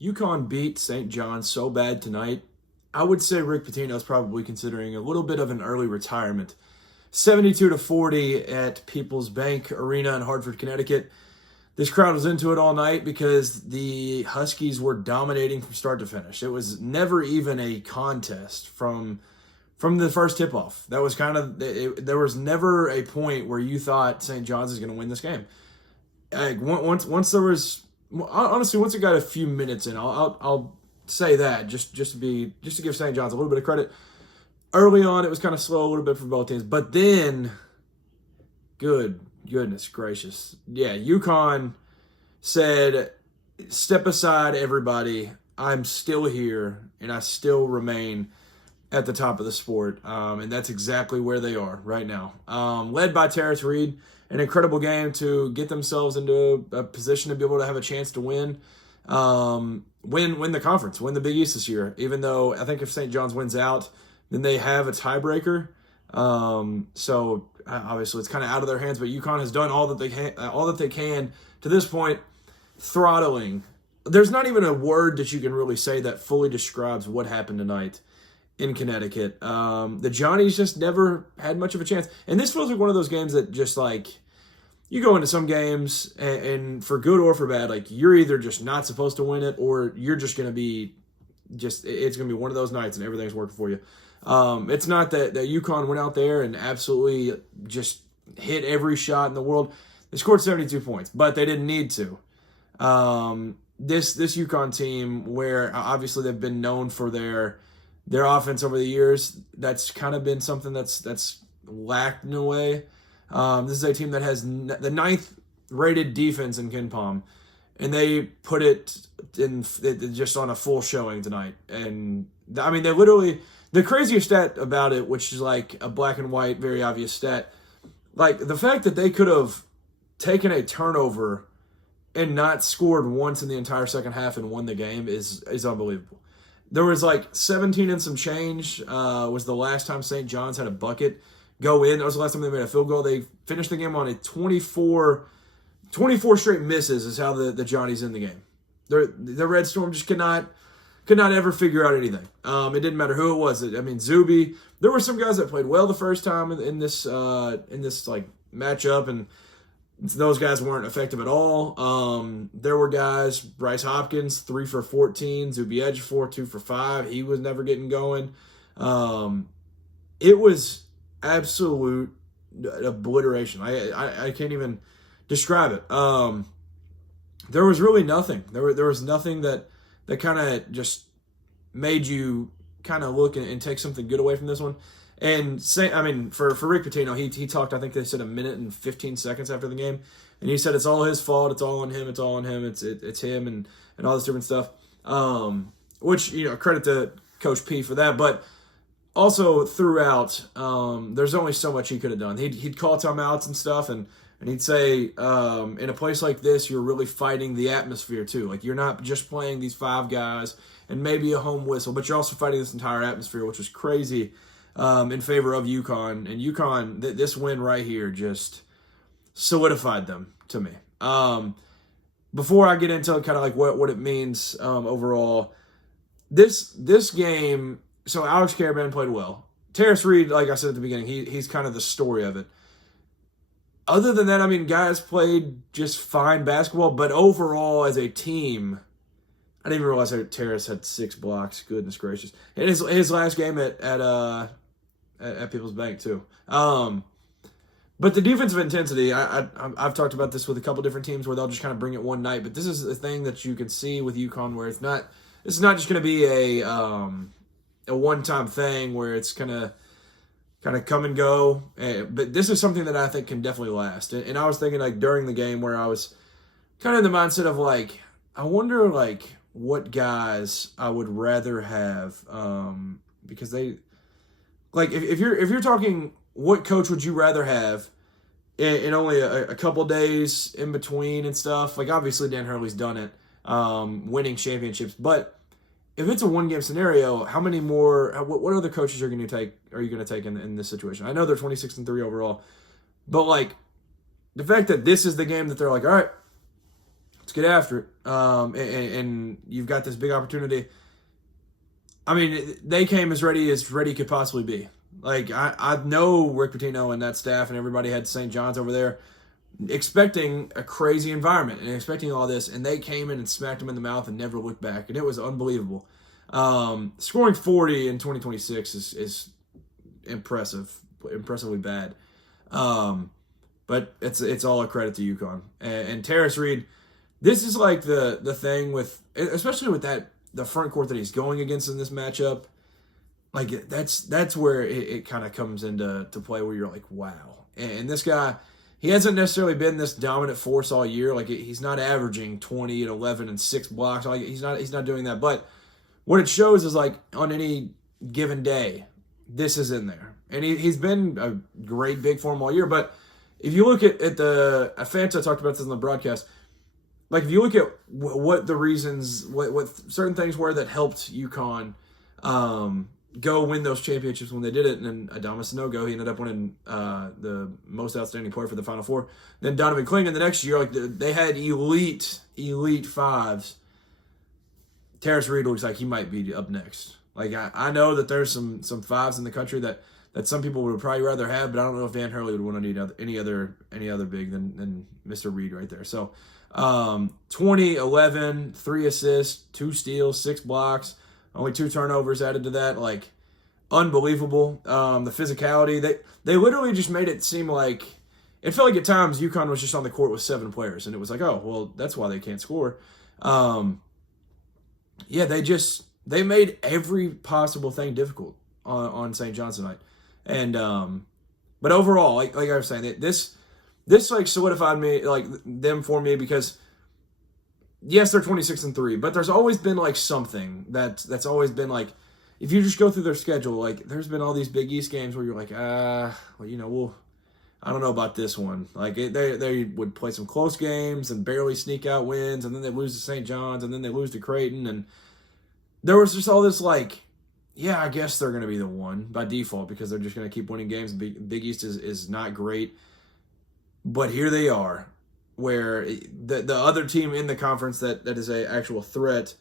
UConn beat St. John's so bad tonight, I would say Rick Pitino's probably considering a little bit of an early retirement. 72-40 at People's Bank Arena in Hartford, Connecticut. This crowd was into it all night because the Huskies were dominating from start to finish. It was never even a contest from the first tip-off. That was there was never a point where you thought St. John's is going to win this game. Once there was, honestly, once it got a few minutes in, I'll say that just to give St. John's a little bit of credit. Early on, it was kind of slow a little bit for both teams, but then, goodness gracious, yeah, UConn said, "Step aside, everybody. I'm still here, and I still remain at the top of the sport," and that's exactly where they are right now. Led by Terrace Reed, an incredible game to get themselves into a position to be able to have a chance to win the conference, win the Big East this year. Even though I think if St. John's wins out, then they have a tiebreaker. So obviously it's kind of out of their hands. But UConn has done all that they can to this point, throttling. There's not even a word that you can really say that fully describes what happened tonight in Connecticut. The Johnnies just never had much of a chance. And this feels like one of those games that just like, you go into some games and for good or for bad, like you're either just not supposed to win it or you're just going to be it's going to be one of those nights and everything's working for you. It's not that UConn went out there and absolutely just hit every shot in the world. They scored 72 points, but they didn't need to. This UConn team, where obviously they've been known for their offense over the years, that's kind of been something that's lacked in a way. This is a team that has the 9th rated defense in KenPom, and they put it just on a full showing tonight. And I mean, they literally, the craziest stat about it, which is like a black and white, very obvious stat, like the fact that they could have taken a turnover and not scored once in the entire second half and won the game is unbelievable. There was like 17 and some change was the last time St. John's had a bucket go in. That was the last time they made a field goal. They finished the game on a 24 straight misses is how the Johnnies in the game. The Red Storm just could not ever figure out anything. It didn't matter who it was. I mean, Zuby. There were some guys that played well the first time in this like matchup, and those guys weren't effective at all. There were guys, Bryce Hopkins, 3 for 14, Zuby Edge 2 for 5. He was never getting going. It was absolute obliteration. I can't even describe it. There was really nothing. There was nothing that kind of just made you kind of look and take something good away from this one. And for Rick Pitino, he talked, I think they said 1 minute and 15 seconds after the game, and he said it's all his fault, it's all on him, it's him and all this different stuff. Which, credit to Coach P for that, but also throughout, there's only so much he could have done. He'd call timeouts and stuff, and he'd say, in a place like this, you're really fighting the atmosphere too. Like, you're not just playing these 5 guys and maybe a home whistle, but you're also fighting this entire atmosphere, which was crazy. In favor of UConn. And UConn, this win right here just solidified them to me. Before I get into kind of like what it means overall, this game, so Alex Caravan played well. Terrace Reed, like I said at the beginning, he's kind of the story of it. Other than that, I mean, guys played just fine basketball, but overall as a team, I didn't even realize that Terrace had 6 blocks. Goodness gracious. And his last game at People's Bank too. But the defensive intensity, I've talked about this with a couple different teams where they'll just kind of bring it one night. But this is a thing that you can see with UConn where it's not just going to be a one-time thing where it's kind of come and go. But this is something that I think can definitely last. And I was thinking like during the game where I was kind of in the mindset of like, I wonder like what guys I would rather have because they. Like, if you're talking what coach would you rather have in only a couple days in between and stuff, like obviously Dan Hurley's done it, winning championships. But if it's a one-game scenario, how many more, what other coaches are you going to take in this situation? I know they're 26-3 overall, but like the fact that this is the game that they're like, all right, let's get after it. And you've got this big opportunity. I mean, they came as ready could possibly be. Like, I know Rick Pitino and that staff and everybody had St. John's over there expecting a crazy environment and expecting all this, and they came in and smacked them in the mouth and never looked back, and it was unbelievable. Scoring 40 in 2026 is impressively bad. But it's all a credit to UConn. And Terrace Reed, this is like the thing with, especially with the front court that he's going against in this matchup. Like, that's where it kind of comes into play, where you're like, wow. And this guy, he hasn't necessarily been this dominant force all year. Like, he's not averaging 20 and 11 and 6 blocks. Like, he's not doing that. But what it shows is, like, on any given day, this is in there. And he's been a great big for him all year. But if you look at Fanta talked about this on the broadcast, like, if you look at what the reasons, what certain things were that helped UConn go win those championships when they did it, and then Adamas Sanogo, he ended up winning the most outstanding player for the Final Four. Then Donovan Clingan the next year, like, they had elite fives. Terrace Reed looks like he might be up next. Like, I know that there's some fives in the country that some people would probably rather have, but I don't know if Van Hurley would want any other big than Mr. Reed right there. So 20, 11, 3 assists, 2 steals, 6 blocks, only 2 turnovers added to that. Like, unbelievable. The physicality, they literally just made it seem like, it felt like at times UConn was just on the court with 7 players, and it was like, oh, well, that's why they can't score. Yeah, they made every possible thing difficult on St. John's tonight. And but overall, like I was saying, this like solidified them for me, because yes, they're 26-3, but there's always been like something that's always been like, if you just go through their schedule, like, there's been all these Big East games where you're like, well, I don't know about this one. Like, they would play some close games and barely sneak out wins, and then they lose to St. John's, and then they lose to Creighton, and there was just all this like, yeah, I guess they're going to be the one by default because they're just going to keep winning games. Big East is not great. But here they are, where the other team in the conference that is an actual threat,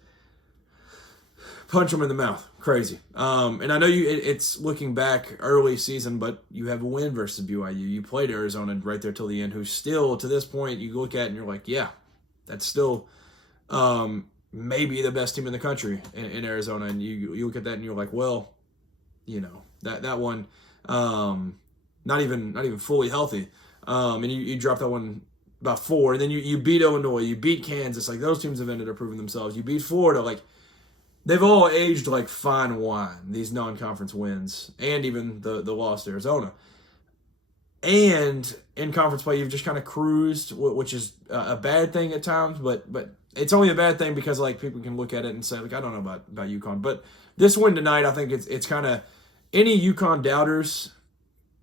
punch them in the mouth. Crazy. And I know it's looking back early season, but you have a win versus BYU. You played Arizona right there till the end, who still, to this point, you look at and you're like, yeah, that's still maybe the best team in the country in Arizona. And you look at that and you're like, well, that one, not even fully healthy. And you drop that one by 4, and then you beat Illinois, you beat Kansas. Like, those teams have ended up proving themselves. You beat Florida. Like, they've all aged like fine wine, these non-conference wins, and even the loss to Arizona. And in conference play, you've just kind of cruised, which is a bad thing at times, but it's only a bad thing because, like, people can look at it and say, like, I don't know about UConn. But this win tonight, I think it's kind of, any UConn doubters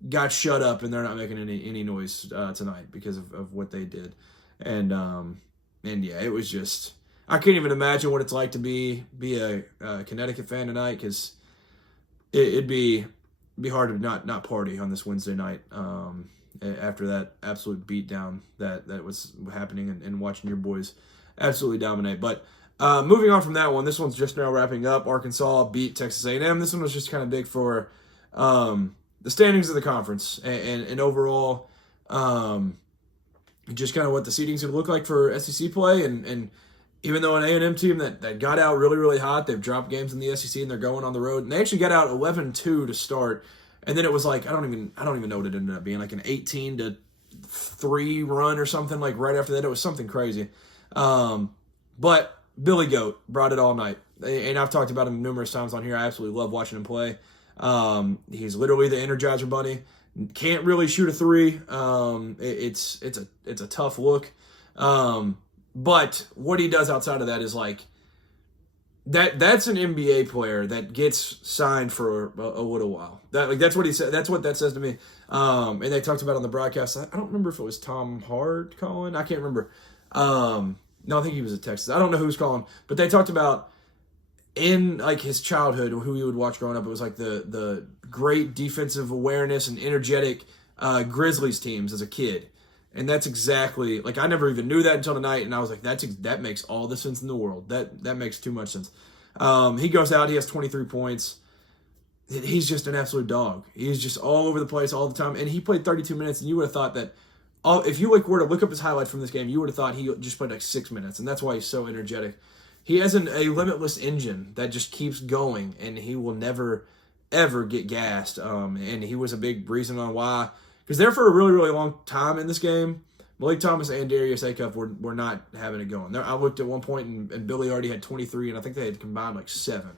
got shut up, and they're not making any noise tonight because of what they did. And yeah, it was just, I can't even imagine what it's like to be a Connecticut fan tonight, because it'd be hard to not party on this Wednesday night after that absolute beatdown that was happening, and watching your boys absolutely dominate. But moving on from that one, this one's just now wrapping up. Arkansas beat Texas A&M. This one was just kind of big for the standings of the conference and overall, just kind of what the seeding's going to look like for SEC play. And even though an A&M team that got out really, really hot, they've dropped games in the SEC and they're going on the road. And they actually got out 11-2 to start. And then it was like, I don't even know what it ended up being, like an 18-3 run or something, like right after that. It was something crazy. But Billy Goat brought it all night. And I've talked about him numerous times on here. I absolutely love watching him play. He's literally the Energizer Bunny. Can't really shoot a 3. It's a tough look. But what he does outside of that is like, that's an NBA player that gets signed for a little while. That's what he said. That's what that says to me. And they talked about on the broadcast. I don't remember if it was Tom Hart calling. I can't remember. No, I think he was at Texas. I don't know who's calling, but they talked about in like his childhood, who he would watch growing up. It was like the great defensive awareness and energetic Grizzlies teams as a kid. And that's exactly, like, I never even knew that until tonight, and I was like, that makes all the sense in the world. That makes too much sense. He goes out, he has 23 points. He's just an absolute dog. He's just all over the place all the time, and he played 32 minutes, and you would have thought that, if you were to look up his highlights from this game, you would have thought he just played like 6 minutes, and that's why he's so energetic. He has a limitless engine that just keeps going, and he will never, ever get gassed. And he was a big reason on why, because there for a really, really long time in this game, Malik Thomas and Darius Acuff were not having it going. I looked at one point, and Billy already had 23, and I think they had combined like 7.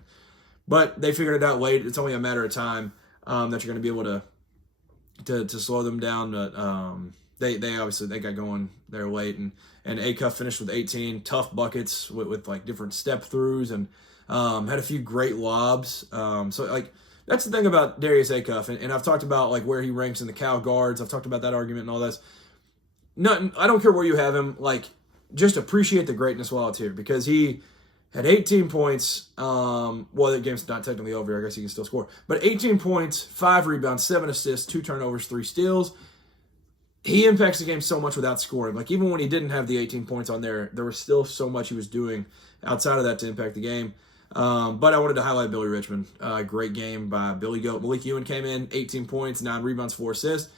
But they figured it out late. It's only a matter of time that you're going to be able to slow them down. But they obviously got going there late, and Acuff finished with 18 tough buckets with like different step throughs, and had a few great lobs. So like that's the thing about Darius Acuff, and I've talked about like where he ranks in the Cal guards. I've talked about that argument and all this. Nothing. I don't care where you have him. Like, just appreciate the greatness while it's here, because he had 18 points. Well, the game's not technically over. I guess he can still score. But 18 points, 5 rebounds, 7 assists, 2 turnovers, 3 steals. He impacts the game so much without scoring. Like, even when he didn't have the 18 points on there was still so much he was doing outside of that to impact the game. But I wanted to highlight Billy Richmond. Great game by Billy Goat. Malik Ewan came in, 18 points, 9 rebounds, 4 assists.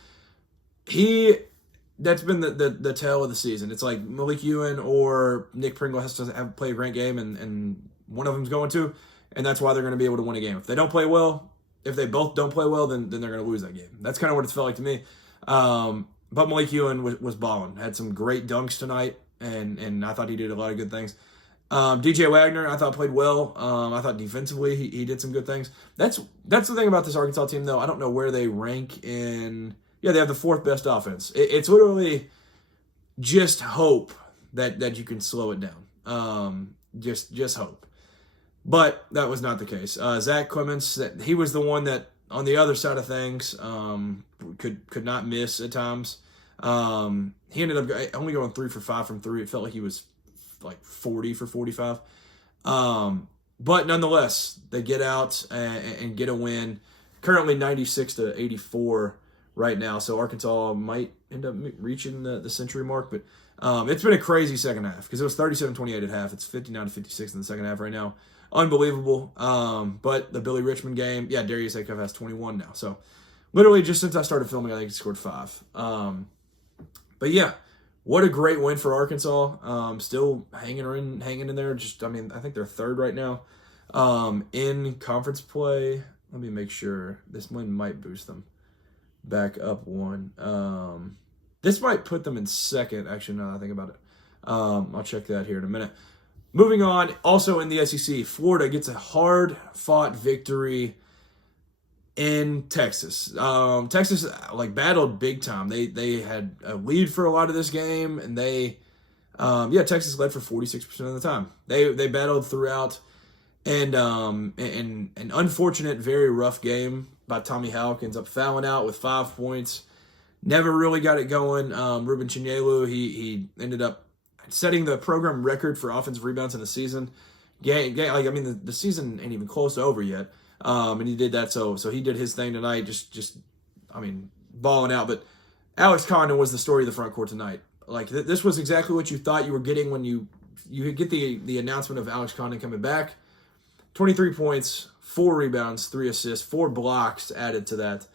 That's been the tale of the season. It's like Malik Ewan or Nick Pringle has to play a great game, and one of them's going to, and that's why they're going to be able to win a game. If they don't play well, if they both don't play well, then they're going to lose that game. That's kind of what it's felt like to me. But Malik Ewan was balling. Had some great dunks tonight, and I thought he did a lot of good things. DJ Wagner, I thought played well. I thought defensively he did some good things. That's the thing about this Arkansas team, though. I don't know where they rank in. Yeah, they have the 4th best offense. It's literally just hope that you can slow it down. Just hope. But that was not the case. Zach Clements, he was the one that on the other side of things could not miss at times. He ended up only going 3 for 5 from 3. It felt like he was like 40 for 45. But nonetheless, they get out and get a win. Currently 96-84 right now, so Arkansas might end up reaching the century mark. But it's been a crazy second half, because it was 37-28 at half. It's 59-56 in the second half right now. Unbelievable. But the Billy Richmond game, yeah, Darius Acuff has 21 now. So literally just since I started filming, I think he scored 5. But yeah, what a great win for Arkansas. Still hanging in there. I think they're 3rd right now in conference play. Let me make sure. This win might boost them back up 1. This might put them in 2nd, actually, now that I think about it. I'll check that here in a minute. Moving on, also in the SEC, Florida gets a hard-fought victory in Texas. Texas battled big time. They had a lead for a lot of this game, and Texas led for 46% of the time. They battled throughout, and an unfortunate, very rough game by Tommy Houck. Ends up fouling out with 5 points. Never really got it going. Ruben Chinyelu, he ended up setting the program record for offensive rebounds in the season. The season ain't even close to over yet. And he did that, so he did his thing tonight, just balling out. But Alex Condon was the story of the front court tonight. Like, this was exactly what you thought you were getting when you get the announcement of Alex Condon coming back. 23 points, 4 rebounds, 3 assists, 4 blocks added to that.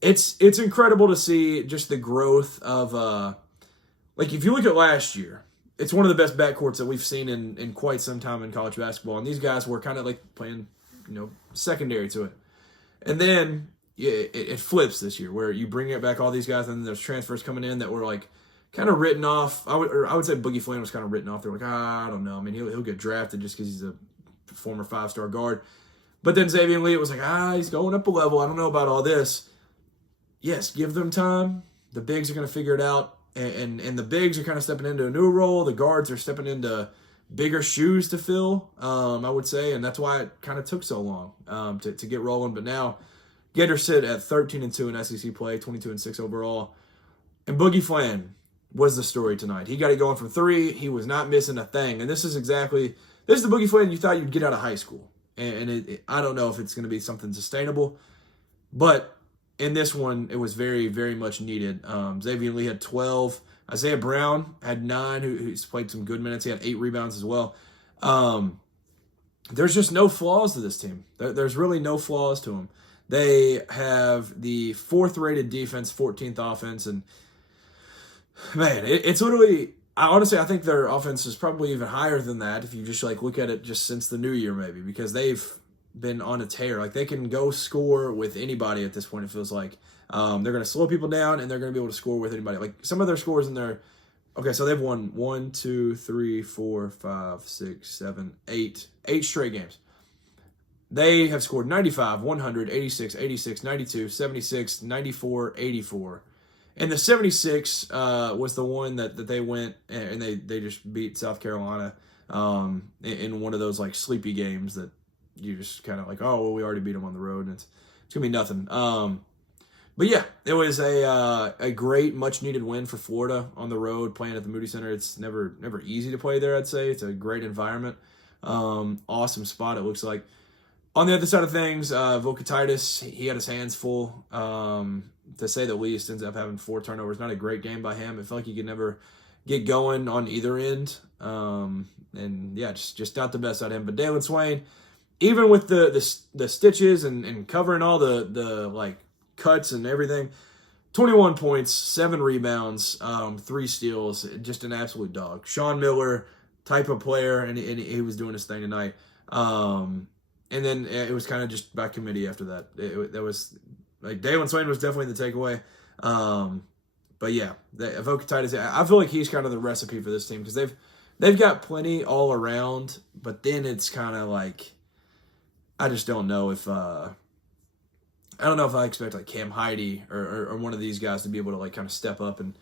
It's incredible to see just the growth of if you look at last year, it's one of the best backcourts that we've seen in quite some time in college basketball, and these guys were kind of like playing secondary to it. And then it flips this year, where you bring it back all these guys, and then there's transfers coming in that were like kind of written off. I would say Boogie Flynn was kind of written off. They're like, I don't know. I mean, he'll get drafted just because he's a former 5-star guard. But then Xavier Lee, it was like, he's going up a level. I don't know about all this. Yes, give them time. The bigs are going to figure it out. And the bigs are kind of stepping into a new role. The guards are stepping into bigger shoes to fill, I would say. And that's why it kind of took so long to get rolling. But now, Gators sit at 13-2 in SEC play, 22-6 overall. And Boogie Flynn was the story tonight. He got it going from 3. He was not missing a thing. And this is the Boogie Flynn you thought you'd get out of high school. And I don't know if it's going to be something sustainable. But in this one, it was very, very much needed. Xavier Lee had 12. Isaiah Brown had 9, who's played some good minutes. He had 8 rebounds as well. There's just no flaws to this team. There's really no flaws to them. They have the 4th rated defense, 14th offense, and man, it's literally. I think their offense is probably even higher than that if you just like look at it just since the new year maybe, because they've been on a tear. Like they can go score with anybody at this point. It feels like they're going to slow people down and they're going to be able to score with anybody. Like some of their scores in there. Okay, so they've won 1, 2, 3, 4, 5, 6, 7, 8 straight games. They have scored 95, 100, 86, 86, 92, 76, 94, 84. And the 76 was the one that they went and they just beat South Carolina in one of those like sleepy games that you just kind of like, oh, well, we already beat them on the road and it's going to be nothing. But yeah, it was a great, much needed win for Florida on the road playing at the Moody Center. It's never easy to play there, I'd say. It's a great environment. Awesome spot, it looks like. On the other side of things, Vukatitis, he had his hands full, to say the least. Ends up having 4 turnovers. Not a great game by him. It felt like he could never get going on either end. And yeah, just not the best out of him. But Dalen Swain, even with the stitches and covering all the like cuts and everything, 21 points, 7 rebounds, 3 steals, just an absolute dog. Sean Miller type of player, and he was doing his thing tonight. And then it was kind of just by committee after that. That was like Dalen Swain was definitely the takeaway. But yeah, Vukatitis, I feel like he's kind of the recipe for this team because they've got plenty all around, but then it's kind of like I just don't know if I I expect like Cam Heide or one of these guys to be able to like kind of step up and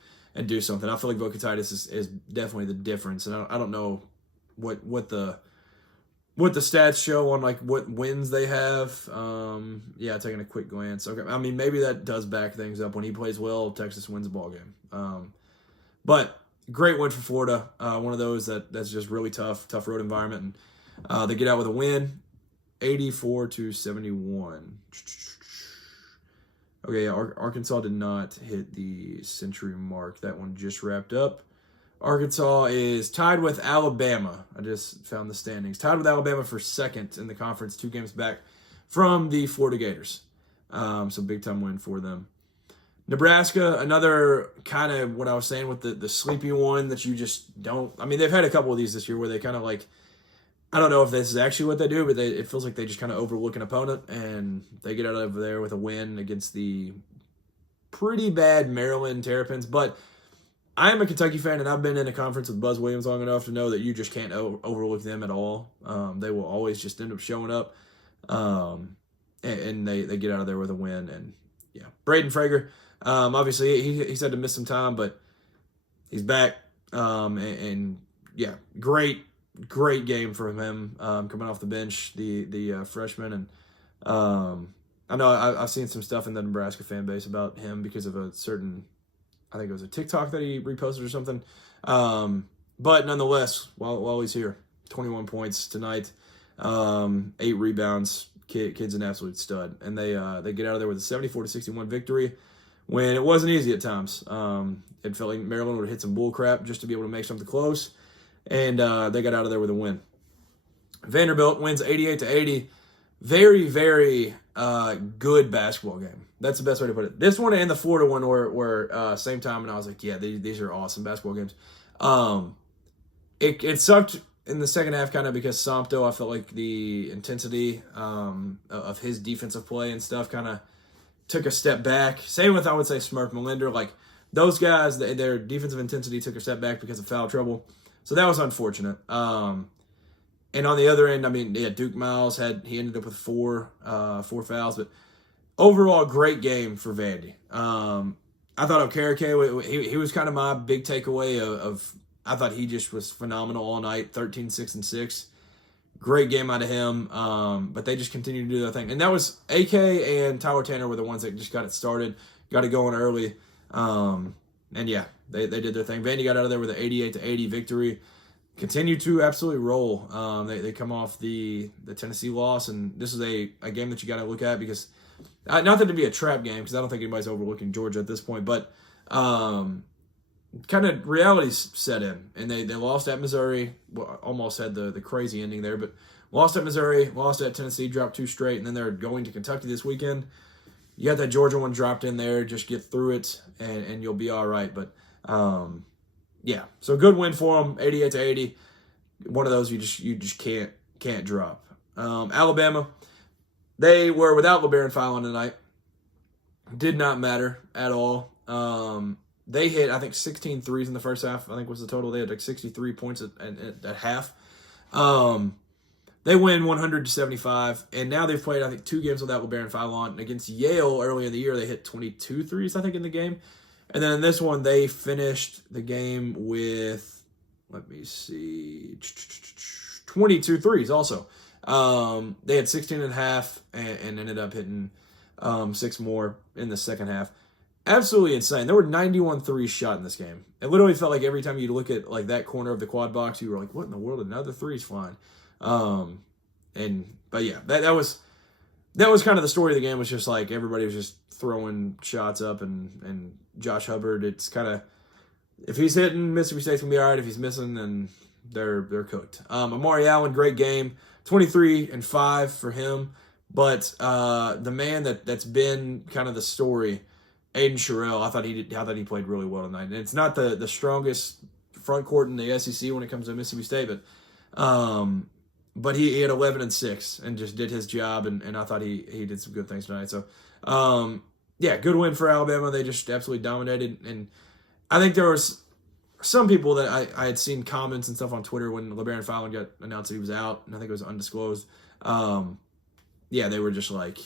do something. I feel like Vukatitis is definitely the difference, and I don't know what the stats show on like what wins they have. Yeah, taking a quick glance. Okay, I mean maybe that does back things up. When he plays well, Texas wins the ball game. But great win for Florida. One of those that's just really tough road environment, and they get out with a win, 84-71. Okay, Arkansas did not hit the century mark. That one just wrapped up. Arkansas is tied with Alabama. I just found the standings. Tied with Alabama for second in the conference, 2 games back from the Florida Gators. So big time win for them. Nebraska, another kind of what I was saying with the sleepy one that you just don't. I mean, they've had a couple of these this year where they kind of like, I don't know if this is actually what they do, but it feels like they just kind of overlook an opponent and they get out of there with a win against the pretty bad Maryland Terrapins. But I am a Kentucky fan, and I've been in a conference with Buzz Williams long enough to know that you just can't overlook them at all. They will always just end up showing up, and they get out of there with a win. And yeah, Braden Frager, obviously he's had to miss some time, but he's back. And yeah, great game from him coming off the bench, the freshman. And I know I've seen some stuff in the Nebraska fan base about him because of a certain, I think it was a TikTok that he reposted or something. But nonetheless, while he's here, 21 points tonight, 8 rebounds. Kid's an absolute stud. And they get out of there with a 74-61 victory when it wasn't easy at times. It felt like Maryland would hit some bull crap just to be able to make something close. And they got out of there with a win. Vanderbilt wins 88-80. Very, very good basketball game. That's the best way to put it. This one and the Florida one were same time, and I was like, yeah, these are awesome basketball games. It sucked in the second half kind of because Sompto, I felt like the intensity of his defensive play and stuff kind of took a step back. Same with, I would say, Smurf Melinder. Like, those guys, their defensive intensity took a step back because of foul trouble. So that was unfortunate. And on the other end, I mean, yeah, Duke Miles he ended up with four fouls, but overall, great game for Vandy. I thought Okereke, he was kind of my big takeaway of I thought he just was phenomenal all night, 13, 6, and 6. Great game out of him, but they just continued to do their thing. And that was AK and Tyler Tanner were the ones that just got it started, got it going early. And yeah, they did their thing. Vandy got out of there with an 88-80 victory. Continue to absolutely roll. They come off the Tennessee loss, and this is a game that you got to look at because Not that it'd be a trap game, because I don't think anybody's overlooking Georgia at this point, but kind of reality set in, and they lost at Missouri. Well, almost had the crazy ending there, but lost at Missouri, lost at Tennessee, dropped 2 straight, and then they're going to Kentucky this weekend. You got that Georgia one dropped in there. Just get through it, and you'll be all right. But yeah, so good win for them, 88-80. One of those you just can't drop. Alabama, they were without LeBaron Fallon tonight. Did not matter at all. They hit, I think, 16 threes in the first half, I think was the total. They had like 63 points at half. They win 100-75, and now they've played, I think, 2 games without LeBaron Fallon. Against Yale earlier in the year, they hit 22 threes, I think, in the game. And then in this one, they finished the game with, let me see, 22 threes also. They had 16 and a half and ended up hitting 6 more in the second half. Absolutely insane. There were 91 threes shot in this game. It literally felt like every time you look at like that corner of the quad box, you were like, what in the world? Another three's flying. But yeah, that was kind of the story of the game, was just like everybody was just throwing shots up, and Josh Hubbard, it's kind of, if he's hitting, Mississippi State's gonna be all right. If he's missing, then they're cooked. Amari Allen, great game, 23 and 5 for him. But the man that's been kind of the story, Aiden Sherrill, I thought he played really well tonight. And it's not the strongest front court in the SEC when it comes to Mississippi State, but he had 11 and 6 and just did his job, and I thought he did some good things tonight. So yeah, good win for Alabama. They just absolutely dominated, and I think there was some people that I had seen comments and stuff on Twitter when LeBaron Fallon got announced that he was out, and I think it was undisclosed. Yeah, they were just like,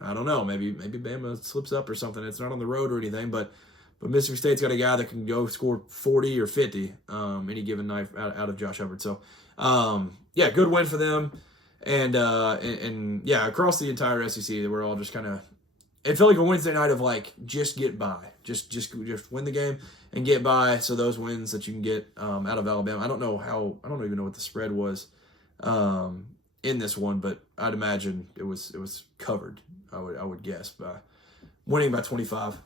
I don't know, maybe Bama slips up or something. It's not on the road or anything, but Mississippi State's got a guy that can go score 40 or 50 any given night out of Josh Hubbard. So, yeah, good win for them. And yeah, across the entire SEC, they were all just kind of, it felt like a Wednesday night of like, just get by. Just win the game and get by. So those wins that you can get out of Alabama. I don't even know what the spread was in this one, but I'd imagine it was covered. I would guess by winning by 25.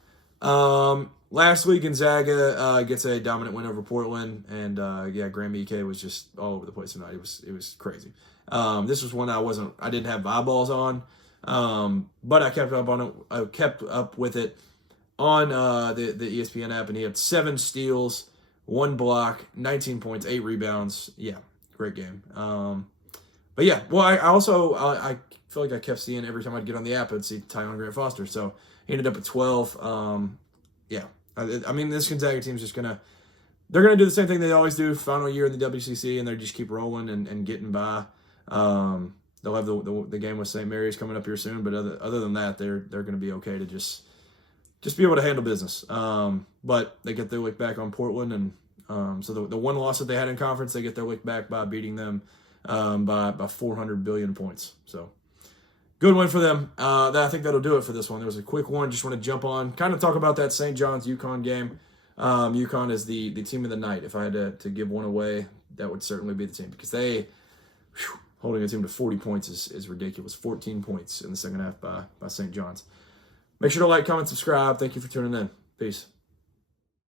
Last week, Gonzaga gets a dominant win over Portland, and yeah, Graham Ike was just all over the place tonight. It was crazy. This was one I didn't have eyeballs on, but I kept up on it. I kept up with it on the ESPN app, and he had 7 steals, 1 block, 19 points, 8 rebounds. Yeah, great game. But yeah, well, I feel like I kept seeing every time I'd get on the app, I'd see Tyron Grant Foster. So he ended up at 12. Yeah, I mean, this Gonzaga team is just they're gonna do the same thing they always do. Final year in the WCC, and they just keep rolling and getting by. They'll have the game with St. Mary's coming up here soon, but other than that, they're gonna be okay to just be able to handle business. But they get their lick back on Portland, and so the one loss that they had in conference, they get their lick back by beating them by 400 billion points. So good win for them. I think that'll do it for this one. There was a quick one. Just want to jump on, kind of talk about that St. John's UConn game. UConn is the team of the night. If I had to give one away, that would certainly be the team, because holding a team to 40 points is ridiculous. 14 points in the second half by St. John's. Make sure to like, comment, subscribe. Thank you for tuning in. Peace.